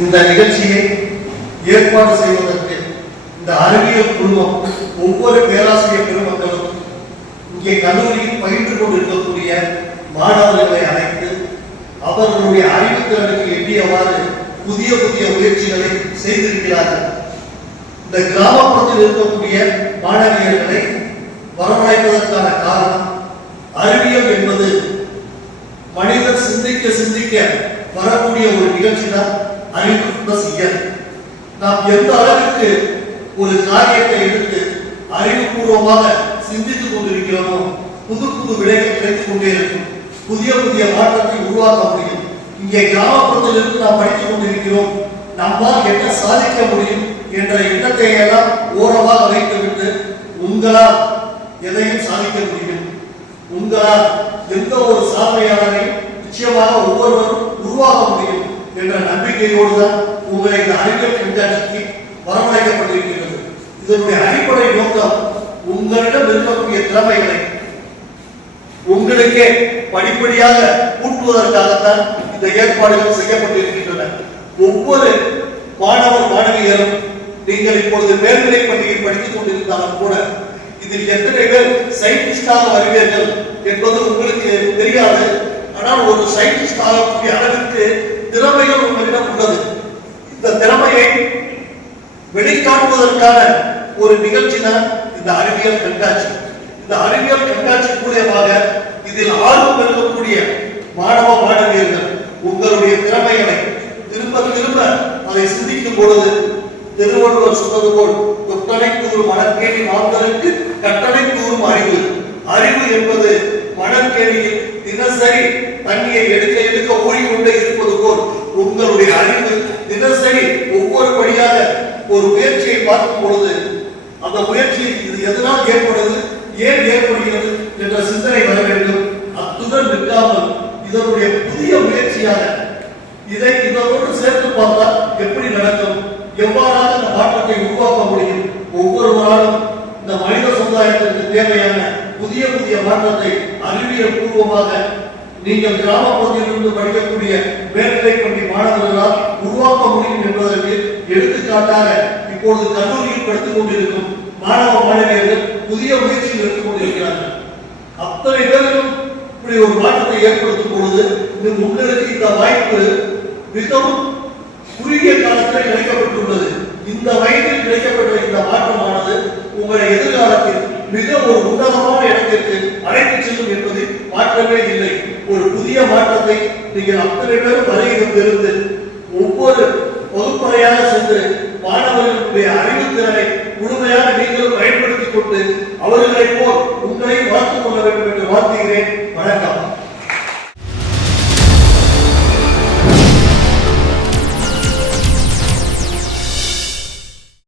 இந்த நிகழ்ச்சியை ஏற்பாடு செய்வதற்கு இந்த அறிவியல் குழுமம் ஒவ்வொரு பேராசிரியர் பெருமக்களும் இங்கே கல்லூரியில் பயின்று கொண்டிருக்கக்கூடிய மாணவர்களை அழைத்து அவர்களுடைய அறிவுத்திறனுக்கு எட்டியவாறு புதிய புதிய முயற்சிகளை செய்திருக்கிறார்கள். இந்த கிராமப்புறத்தில் இருக்கக்கூடிய மாணவியர்களை வரவழைப்பதற்கான காரணம் அறிவியல் என்பது மனிதர் சிந்திக்க சிந்திக்க வரக்கூடிய ஒரு நிகழ்ச்சி தான் அறிவு பிளஸ் இயல் நாம் எந்த அளவிற்கு ஒரு காரியத்தை எடுத்து அறிவுபூர்வமாக சிந்தித்துக் கொண்டிருக்கிறோமோ புது புது விடைகள் கிடைத்துக் கொண்டே இருக்கும். புதிய புதிய மாற்றத்தை உருவாக்க முடியும். இங்கே கிராமப்புறத்தில் இருந்து நாம் படித்துக் கொண்டிருக்கிறோம் நம்மால் என்ன சாதிக்க முடியும் என்ற எண்ணத்தை எல்லாம் ஓரமாக வைத்துவிட்டு உங்களால் எதையும் சாதிக்க முடியும். உங்களால் எந்த ஒரு சாதனையாளரையும் நிச்சயமாக ஒவ்வொருவரும் உருவாக முடியும். என்ற நம்பிக்கையோடு தான் உங்களை இந்த அறிவியல் கண்காட்சிக்கு வரவழைக்கப்பட்டிருக்கிறது இதனுடைய அடிப்படை நோக்கம் உங்களிடம் இருக்கக்கூடிய திறமைகளை உங்களுக்கே படிப்படியாக கூட்டுவதற்காகத்தான் இந்த ஏற்பாடுகள் செய்யப்பட்டிருக்கின்றன. ஒவ்வொரு மாணவர் மாணவியரும் நீங்கள் இப்பொழுது மேல்நிலை பள்ளியில் படித்துக் கொண்டிருந்தாலும் கூட இதில் எத்தனை பேர் சயின்டிஸ்டாக வருவீர்கள் என்பது உங்களுக்கு தெரியாது. ஆனால் ஒரு சயின்டிஸ்ட் ஆகக்கூடிய அளவிற்கு திறமைகள் உங்களிடம் உள்ளது. இந்த திறமையை வெளிக்காட்டுவதற்கான ஒரு நிகழ்ச்சி தான் இந்த அறிவியல் கண்காட்சி. இந்த அறிவியல் கண்காட்சி மூலியமாக இதில் ஆர்வம் இருக்கக்கூடிய மாணவ மாணவியர்கள் உங்களுடைய திறமைகளை திரும்ப திரும்ப அதை சிந்திக்கும் பொழுது திருவள்ளுவர் சொன்னது போல் தொட்டனை கூறும் மணற்கேணி மாந்தருக்கு கட்டளை கூறும் அறிவு. அறிவு என்பது மணற்கேணியில் தினசரி தண்ணியை எடுக்க எடுக்க ஓடிக்கொண்டே உங்களுடைய அறிவு தினசரி ஒவ்வொரு படியாக ஒரு முயற்சியை பார்க்கும் பொழுது அந்த முயற்சி இது எதனால் ஏற்படுது ஏன் ஏற்படுகிறது என்ற சிந்தனை வர வேண்டும். அத்துடன் நிற்காமல் இதனுடைய புதிய முயற்சியாக இதை இதனோடு சேர்த்து பார்த்தால் எப்படி நடக்கும்? எவ்வாறாக இந்த மாற்றத்தை உருவாக்க முடியும்? ஒவ்வொருவராலும் இந்த மனித சமுதாயத்திற்கு தேவையான புதிய புதிய மாற்றத்தை அறிவியல் பூர்வமாக நீங்கள் கிராமப்பகுதியிலிருந்து படிக்கக்கூடிய மேல்நிலை பள்ளி மாணவர்களால் உருவாக்க முடியும் என்பதற்கு எடுத்துக்காட்டாக இப்பொழுது கல்லூரியில் படித்துக் கொண்டிருக்கும் மாணவ மாணவியர்கள் புதிய முயற்சியில் எடுத்துக் கொண்டிருக்கிறார்கள். அத்தனை பேரும் இப்படி ஒரு மாற்றத்தை ஏற்படுத்தும் பொழுது இந்த உங்களுக்கு இந்த வாய்ப்பு மிகவும் குறுகிய காலத்தில் கிடைக்கப்பட்டுள்ளது. இந்த வயதில் கிடைக்கப்பட்ட இந்த மாற்றமானது உங்களை எதிர்காலத்தில் மிக ஒரு உன்னதமான இடத்திற்கு அழைத்து ஒரு புதிய மாற்றத்தை நீங்கள் அத்தனை பேரும் வருகிறது ஒவ்வொரு வகுப்பறையாக சென்று மாணவர்களுடைய அறிவுத்திறனை முழுமையாக நீங்களும் பயன்படுத்திக் கொண்டு அவர்களை போல் உங்களை வளர்த்துக் கொள்ள வேண்டும் என்று வாழ்த்துகிறேன்.